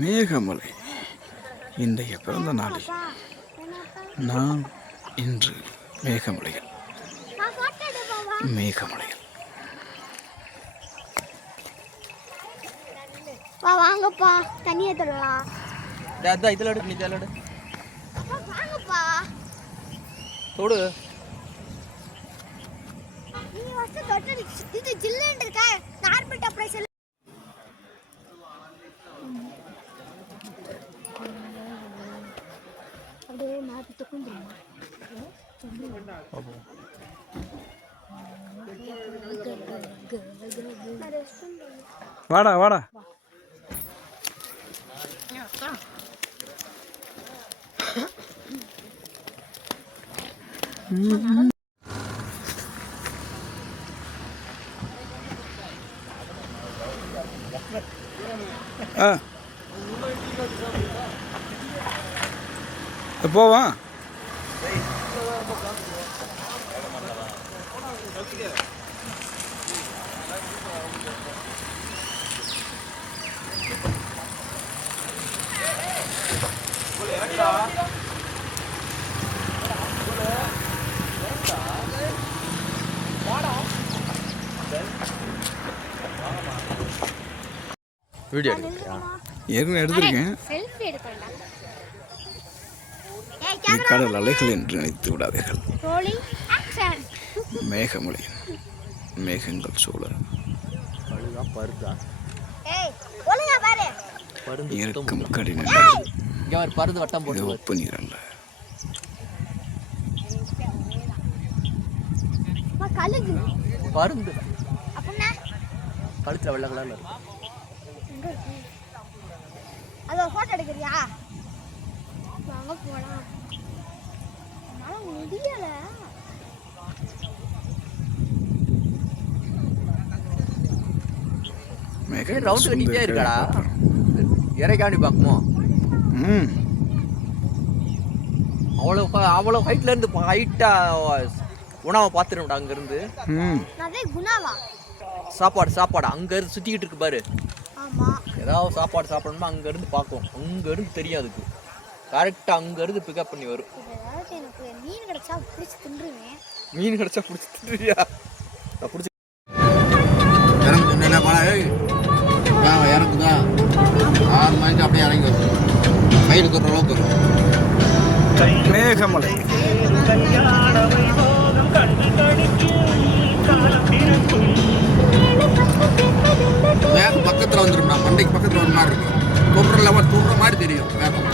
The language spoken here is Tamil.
மேகமலை இன்றைய பிறந்த நாளில் நான் இன்று மேகமலையில் வாங்கப்பா தண்ணியை தரலாம். இதில் எடு, நீ இதில் எடு. வாங்கப்பா தொடு. நீ வந்து தொட்டு இது ஜில்லுன்னு இருக்கா நார்மல் டெம்பரேச்சர். அப்படியே மாத்தி தூக்குந்துருமா. வாடா வாடா. போவா வீடியோ ஏற்கனவே எடுத்திருக்கேன். கடல் அலைகள் என்று நினைத்து விடாதீர்கள். மேகமலை மேகங்கள் சூழ இருக்கும் கடின உப்பு நீர் அல்ல. பருந்து கழுத்துல வெள்ளை கலர்ல இருக்கு. அது போட்டோ எடுக்கிறியா? வாங்க போலாம். முடியல. ரவுண்ட் கட்டிட்டே இருக்கடா. இறக்காண்டி பார்க்குமோ? அவ்வளோ ஹைட்ல இருந்து ஹைட்டா உணவை பார்த்துரும்டா அங்க இருந்து. சாப்பாடு அங்க இருந்து சுத்திக்கிட்டு இருக்கு பாரு. ஏதாவது சாப்பாடு சாப்பிடணுமா அங்க இருந்து பார்க்கும். அங்க இருந்து தெரியும் அதுக்கு. கரெக்டா அங்க இருந்து பிக்கப் பண்ணி வரும். மீன் கிடைச்சா பிடிச்சி தின்றுவியா? இறங்குதா 6 மணிக்கு அப்படியே இறங்கி வரும். மயிலுக்கு ஒரு அளவுக்கு வரும். மேகமலை மேகம் பக்கத்தில் வந்துடும். நான் மண்டைக்கு பக்கத்தில் ஒரு மாதிரி இருக்கும். தொடுற மாதிரி தெரியும் மேகம்.